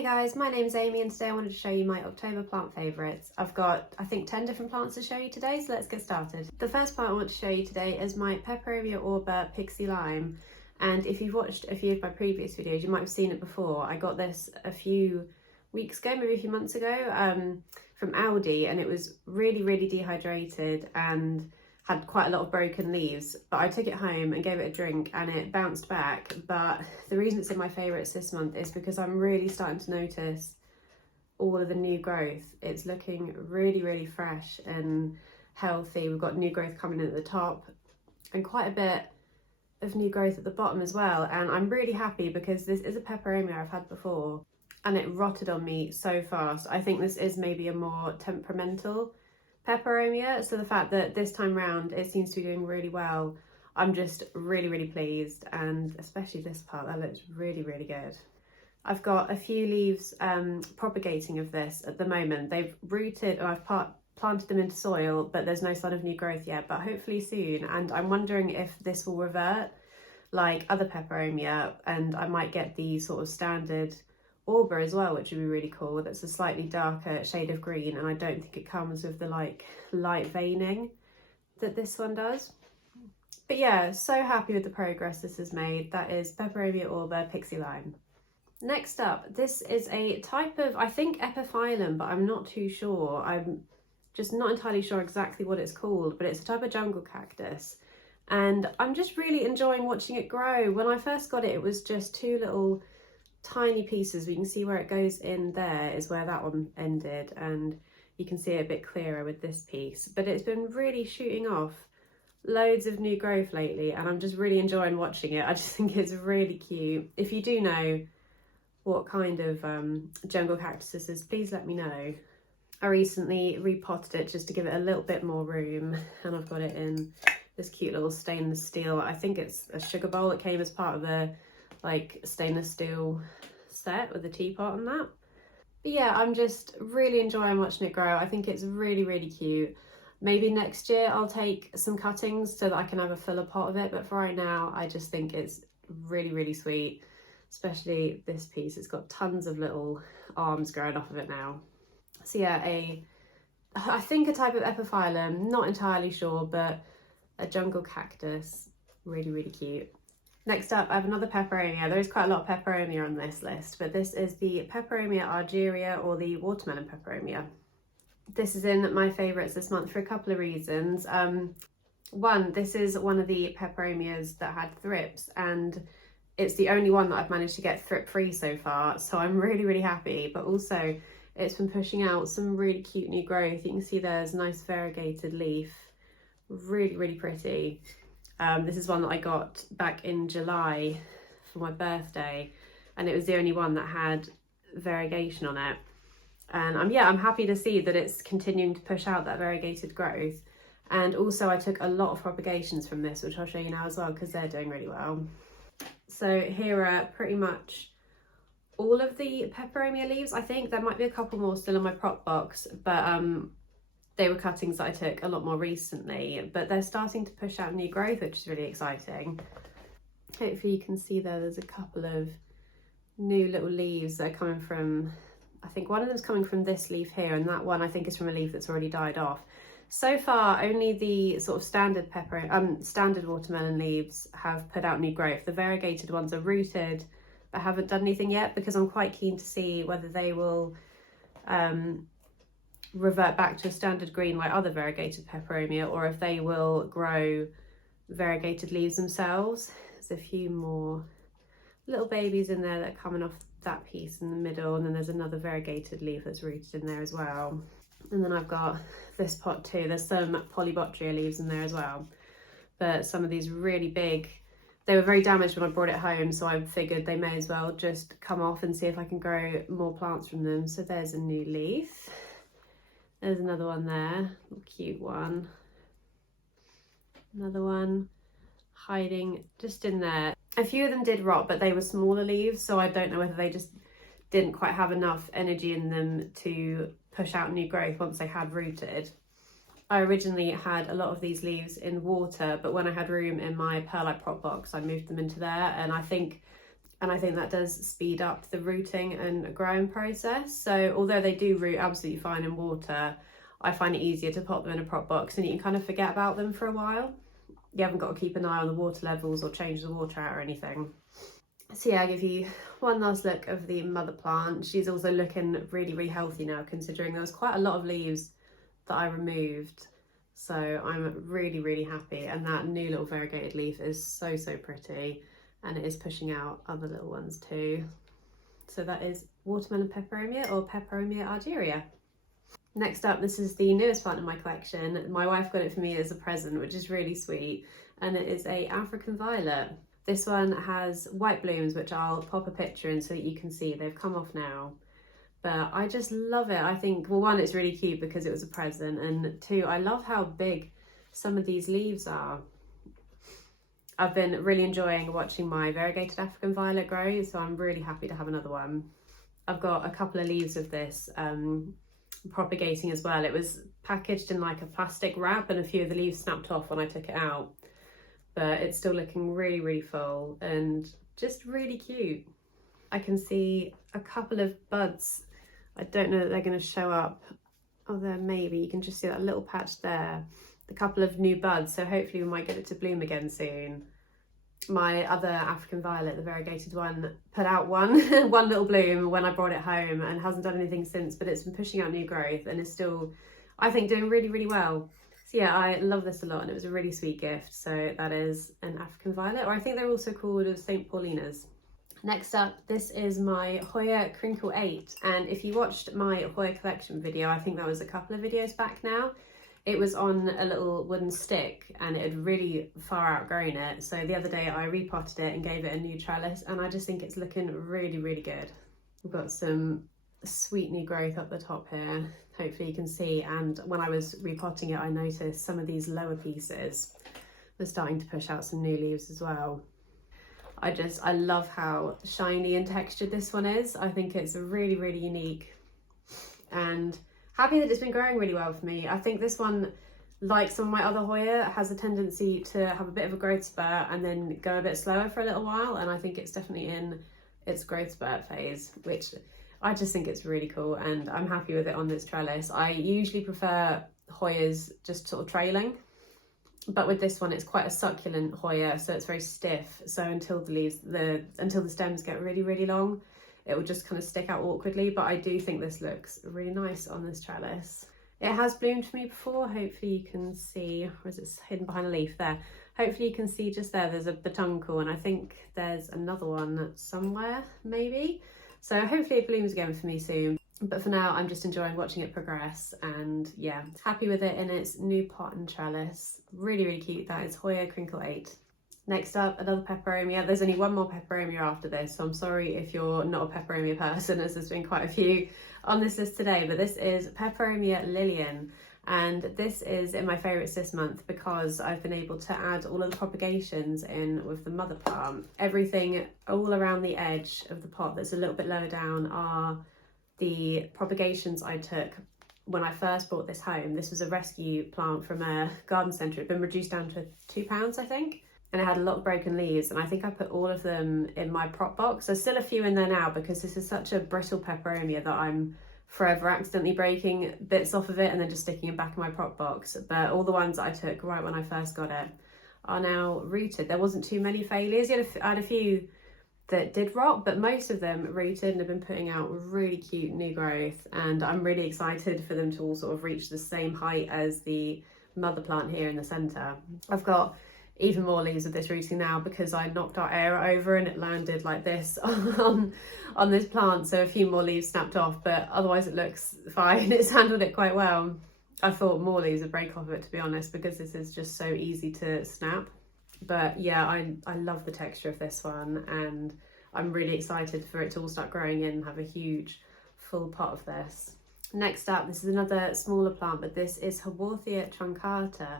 Hey guys, my name's Amy and today I wanted to show you my October plant favourites. I've got, I think, 10 different plants to show you today, so let's get started. The first plant I want to show you today is my Peperomia Pixie Lime. And if you've watched a few of my previous videos, you might have seen it before. I got this a few weeks ago, maybe a few months ago, from Aldi, and it was really dehydrated and had quite a lot of broken leaves, but I took it home and gave it a drink and it bounced back. But the reason it's in my favourites this month is because I'm really starting to notice all of the new growth. It's looking really fresh and healthy. We've got new growth coming in at the top and quite a bit of new growth at the bottom as well, and I'm really happy because this is a Peperomia I've had before and it rotted on me so fast. I think this is maybe a more temperamental Peperomia, so the fact that this time round it seems to be doing really well, I'm just really pleased, and especially this part, that looks really good. I've got a few leaves propagating of this at the moment. They've rooted, or I've planted them into soil, but there's no sign of new growth yet, but hopefully soon. And I'm wondering if this will revert like other Peperomia, and I might get the sort of standard Arbor as well, which would be really cool. That's a slightly darker shade of green, and I don't think it comes with the like light veining that this one does. But yeah, so happy with the progress this has made. That is Peperomia Arbor Pixie Lime. Next up, this is a type of, I think, epiphyllum, but I'm not too sure. I'm just not entirely sure exactly what it's called, but it's a type of jungle cactus, and I'm just really enjoying watching it grow. When I first got it, it was just two little tiny pieces. We can see where it goes in there is where that one ended, and you can see it a bit clearer with this piece, but it's been really shooting off loads of new growth lately and I'm just really enjoying watching it. I just think it's really cute. If you do know what kind of jungle cactus this is, please let me know. I recently repotted it just to give it a little bit more room, and I've got it in this cute little stainless steel, I think it's a sugar bowl. It came as part of the like stainless steel set with the teapot and that. But yeah, I'm just really enjoying watching it grow. I think it's really cute. Maybe next year I'll take some cuttings so that I can have a fuller pot of it, but for right now I just think it's really sweet, especially this piece. It's got tons of little arms growing off of it now. So yeah, I think a type of epiphyllum, not entirely sure, but a jungle cactus, really cute. Next up, I have another Peperomia. There is quite a lot of Peperomia on this list, but this is the Peperomia argyria, or the watermelon Peperomia. This is in my favourites this month for a couple of reasons. One, this is one of the Peperomias that had thrips, and it's the only one that I've managed to get thrip free so far, so I'm really happy. But also it's been pushing out some really cute new growth. You can see there's a nice variegated leaf, really pretty. This is one that I got back in July for my birthday, and it was the only one that had variegation on it. And I'm happy to see that it's continuing to push out that variegated growth. And also I took a lot of propagations from this, which I'll show you now as well, because they're doing really well. So here are pretty much all of the Peperomia leaves. I think there might be a couple more still in my prop box, but they were cuttings that I took a lot more recently, but they're starting to push out new growth, which is really exciting. Hopefully you can see there's a couple of new little leaves that are coming from, I think one of them's coming from this leaf here, and that one I think is from a leaf that's already died off. So far, only the sort of standard standard watermelon leaves have put out new growth. The variegated ones are rooted, but haven't done anything yet, because I'm quite keen to see whether they will revert back to a standard green like other variegated Peperomia, or if they will grow variegated leaves themselves. There's a few more little babies in there that are coming off that piece in the middle, and then there's another variegated leaf that's rooted in there as well. And then I've got this pot too. There's some polybotria leaves in there as well, but some of these really big, they were very damaged when I brought it home, so I figured they may as well just come off and see if I can grow more plants from them. So there's a new leaf. There's another one there, cute one. Another one hiding just in there. A few of them did rot, but they were smaller leaves, so I don't know whether they just didn't quite have enough energy in them to push out new growth once they had rooted. I originally had a lot of these leaves in water, but when I had room in my perlite prop box, I moved them into there, and I think and I think that does speed up the rooting and growing process. So although they do root absolutely fine in water, I find it easier to pop them in a prop box and you can kind of forget about them for a while. You haven't got to keep an eye on the water levels or change the water out or anything. So yeah, I'll give you one last look of the mother plant. She's also looking really, really healthy now, considering there was quite a lot of leaves that I removed. So I'm really, really happy. And that new little variegated leaf is so, so pretty. And it is pushing out other little ones too. So that is watermelon peperomia, or Peperomia argyria. Next up, this is the newest plant in my collection. My wife got it for me as a present, which is really sweet. And it is a African violet. This one has white blooms, which I'll pop a picture in so that you can see. They've come off now. But I just love it. I think, well, one, it's really cute because it was a present. And two, I love how big some of these leaves are. I've been really enjoying watching my variegated African violet grow, so I'm really happy to have another one. I've got a couple of leaves of this propagating as well. It was packaged in like a plastic wrap and a few of the leaves snapped off when I took it out. But it's still looking really, really full and just really cute. I can see a couple of buds. I don't know that they're going to show up. Oh, there maybe. You can just see that little patch there. A couple of new buds, so hopefully we might get it to bloom again soon. My other African violet, the variegated one, put out one little bloom when I brought it home and hasn't done anything since, but it's been pushing out new growth and is still, I think, doing really, really well. So yeah, I love this a lot and it was a really sweet gift. So that is an African violet, or I think they're also called St. Paulina's. Next up, this is my Hoya Crinkle 8. And if you watched my Hoya collection video, I think that was a couple of videos back now, it was on a little wooden stick and it had really far outgrown it. So the other day I repotted it and gave it a new trellis and I just think it's looking really, really good. We've got some sweet new growth up the top here. Hopefully you can see. And when I was repotting it, I noticed some of these lower pieces were starting to push out some new leaves as well. I love how shiny and textured this one is. I think it's really, really unique and happy that it's been growing really well for me. I think this one, like some of my other Hoya, has a tendency to have a bit of a growth spurt and then go a bit slower for a little while. And I think it's definitely in its growth spurt phase, which I just think it's really cool. And I'm happy with it on this trellis. I usually prefer Hoyas just sort of trailing. But with this one, it's quite a succulent Hoya, so it's very stiff. So until the stems get really, really long, it will just kind of stick out awkwardly. But I do think this looks really nice on this trellis. It has bloomed for me before. Hopefully you can see, or is it hidden behind a leaf there? Hopefully you can see just there's a batuncle, and I think there's another one somewhere, maybe. So hopefully it blooms again for me soon. But for now, I'm just enjoying watching it progress and yeah, happy with it in its new pot and trellis. Really, really cute. That is Hoya Crinkle 8. Next up, another Peperomia. There's only one more Peperomia after this, so I'm sorry if you're not a Peperomia person, as there's been quite a few on this list today, but this is Peperomia Liliana. And this is in my favourites this month because I've been able to add all of the propagations in with the mother plant. Everything all around the edge of the pot that's a little bit lower down are the propagations I took when I first brought this home. This was a rescue plant from a garden centre. It had been reduced down to £2, I think. And it had a lot of broken leaves, and I think I put all of them in my prop box. There's still a few in there now because this is such a brittle peperomia that I'm forever accidentally breaking bits off of it and then just sticking them back in my prop box. But all the ones that I took right when I first got it are now rooted. There wasn't too many failures. I had a few that did rot, but most of them rooted and have been putting out really cute new growth, and I'm really excited for them to all sort of reach the same height as the mother plant here in the centre. I've got even more leaves of this rooting now because I knocked our air over and it landed like this on this plant, so a few more leaves snapped off, but otherwise it looks fine. It's handled it quite well. I thought more leaves would break off of it, to be honest, because this is just so easy to snap. But yeah, I love the texture of this one, and I'm really excited for it to all start growing in and have a huge full pot of this. Next up, this is another smaller plant, but this is Hoya truncata,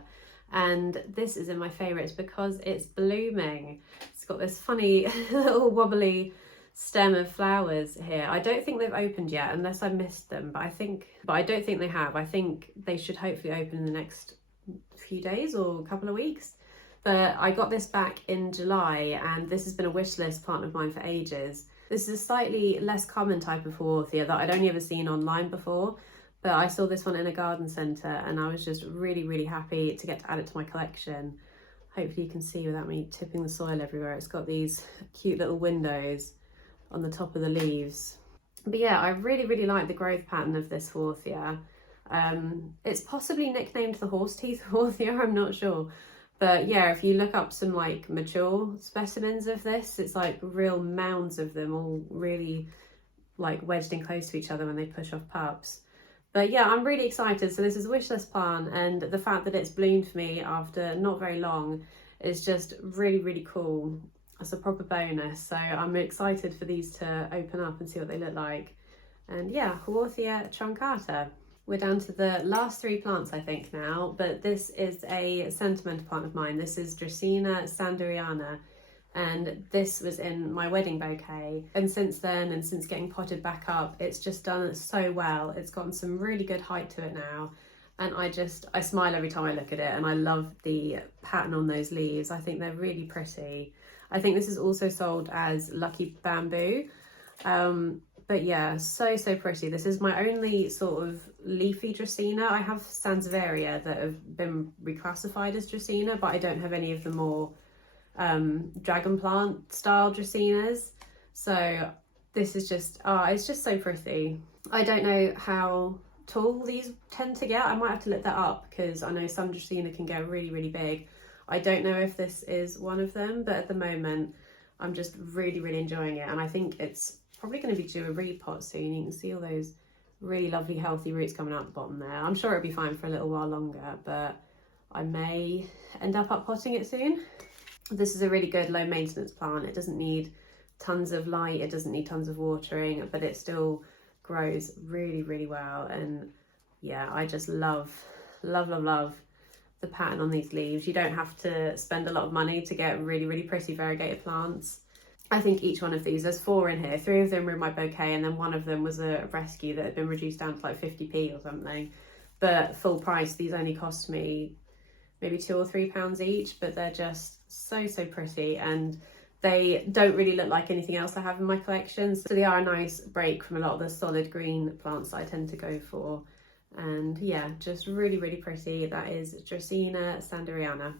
and this is in my favourites because it's blooming. It's got this funny little wobbly stem of flowers here. I don't think they've opened yet unless I missed them, but I don't think they have. I think they should hopefully open in the next few days or a couple of weeks. But I got this back in July, and this has been a wish list plant of mine for ages. This is a slightly less common type of Haworthia that I'd only ever seen online before, but I saw this one in a garden centre and I was just really happy to get to add it to my collection. Hopefully you can see without me tipping the soil everywhere. It's got these cute little windows on the top of the leaves. But yeah, I really like the growth pattern of this Haworthia. It's possibly nicknamed the horse teeth Haworthia, I'm not sure. But yeah, if you look up some like mature specimens of this, it's like real mounds of them all really like wedged in close to each other when they push off pups. But yeah, I'm really excited. So this is a wish list plant, and the fact that it's bloomed for me after not very long is just really cool. It's a proper bonus. So I'm excited for these to open up and see what they look like. And yeah, Hoya Chanata. We're down to the last 3 plants, I think, now, but this is a sentimental plant of mine. This is Drina sanderiana, and this was in my wedding bouquet. And since then, and since getting potted back up, it's just done so well. It's gotten some really good height to it now, and I smile every time I look at it, and I love the pattern on those leaves. I think they're really pretty. I think this is also sold as Lucky Bamboo. But yeah, so pretty. This is my only sort of leafy Dracena. I have Sansevieria that have been reclassified as Dracena, but I don't have any of the more dragon plant style Dracenas. So this is just, it's just so pretty. I don't know how tall these tend to get. I might have to look that up because I know some Dracena can get really big. I don't know if this is one of them, but at the moment I'm just really enjoying it, and I think it's probably going to be due a repot soon. You can see all those really lovely healthy roots coming out the bottom there. I'm sure it'll be fine for a little while longer, but I may end up potting it soon. This is a really good low maintenance plant. It doesn't need tons of light, it doesn't need tons of watering, but it still grows really well. And yeah, I just love the pattern on these leaves. You don't have to spend a lot of money to get really pretty variegated plants. I think each one of these, there's 4 in here, 3 of them were in my bouquet, and then one of them was a rescue that had been reduced down to like 50p or something. But full price, these only cost me maybe £2 or £3 each, but they're just so pretty, and they don't really look like anything else I have in my collection. So they are a nice break from a lot of the solid green plants that I tend to go for. And yeah, just really pretty. That is Drina sanderiana.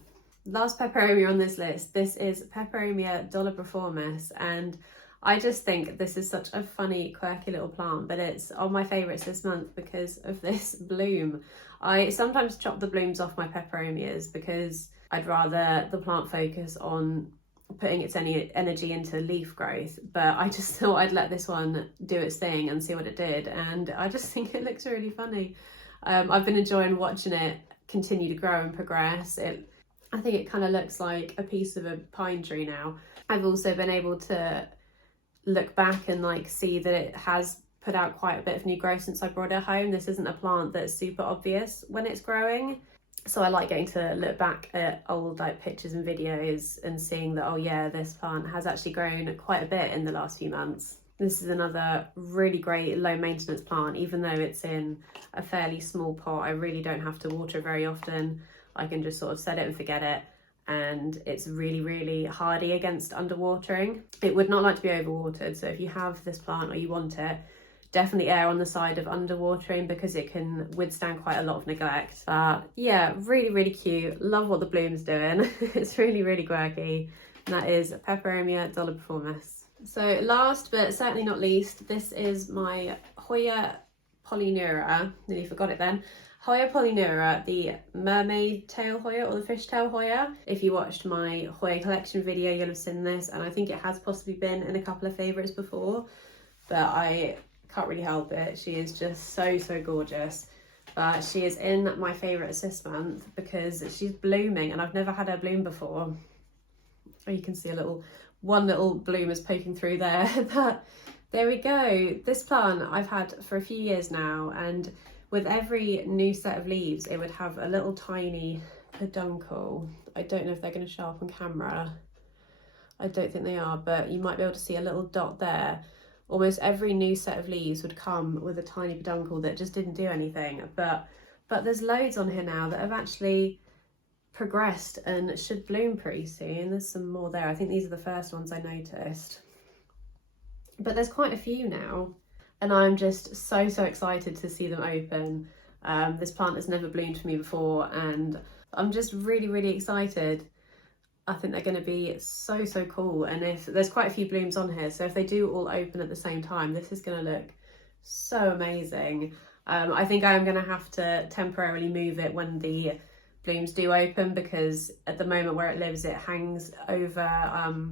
Last Peperomia on this list, this is Peperomia dolibriformis, and I just think this is such a funny, quirky little plant, but it's on my favourites this month because of this bloom. I sometimes chop the blooms off my Peperomias because I'd rather the plant focus on putting its energy into leaf growth, but I just thought I'd let this one do its thing and see what it did, and I just think it looks really funny. I've been enjoying watching it continue to grow and progress. I think it kind of looks like a piece of a pine tree now. I've also been able to look back and like see that it has put out quite a bit of new growth since I brought it home. This isn't a plant that's super obvious when it's growing. So I like getting to look back at old like pictures and videos and seeing that, oh yeah, this plant has actually grown quite a bit in the last few months. This is another really great low maintenance plant. Even though it's in a fairly small pot, I really don't have to water it very often. I can just sort of set it and forget it, and it's really hardy against underwatering. It would not like to be overwatered, so if you have this plant or you want it, definitely err on the side of underwatering because it can withstand quite a lot of neglect. But yeah, really cute. Love what the bloom's doing. It's really quirky. And that is Peperomia dolibriformis. So last but certainly not least, this is my Hoya polyura. Nearly forgot it then. Hoya polyura, the mermaid tail Hoya or the fishtail Hoya. If you watched my Hoya collection video, you'll have seen this, and I think it has possibly been in a couple of favourites before, but I can't really help it. She is just so gorgeous. But she is in my favourites this month because she's blooming, and I've never had her bloom before. Oh, you can see one little bloom is poking through there. But there we go. This plant I've had for a few years now, and with every new set of leaves, it would have a little tiny peduncle. I don't know if they're going to show up on camera. I don't think they are, but you might be able to see a little dot there. Almost every new set of leaves would come with a tiny peduncle that just didn't do anything. But there's loads on here now that have actually progressed and should bloom pretty soon. There's some more there. I think these are the first ones I noticed. But there's quite a few now, and I'm just so excited to see them open. This plant has never bloomed for me before, and I'm just really excited. I think they're going to be so cool, and if there's quite a few blooms on here, so if they do all open at the same time, this is going to look so amazing. I think I am going to have to temporarily move it when the blooms do open, because at the moment where it lives, it hangs over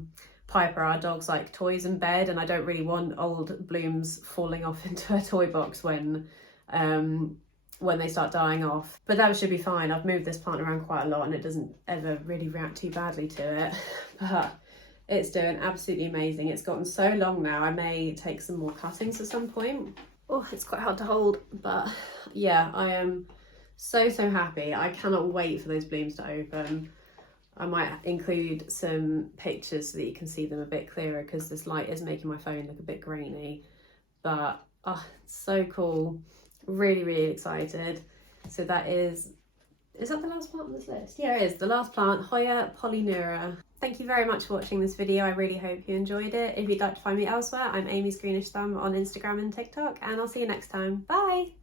Piper, our dog's like toys in bed, and I don't really want old blooms falling off into a toy box when they start dying off. But that should be fine. I've moved this plant around quite a lot and it doesn't ever really react too badly to it. But it's doing absolutely amazing. It's gotten so long now. I may take some more cuttings at some point. Oh, it's quite hard to hold, but yeah, I am so happy. I cannot wait for those blooms to open. I might include some pictures so that you can see them a bit clearer, because this light is making my phone look a bit grainy. But oh, it's so cool. Really excited. So that is that the last plant on this list? Yeah, it is. The last plant, Hoya polyura. Thank you very much for watching this video. I really hope you enjoyed it. If you'd like to find me elsewhere, I'm Amy's Greenish Thumb on Instagram and TikTok, and I'll see you next time. Bye!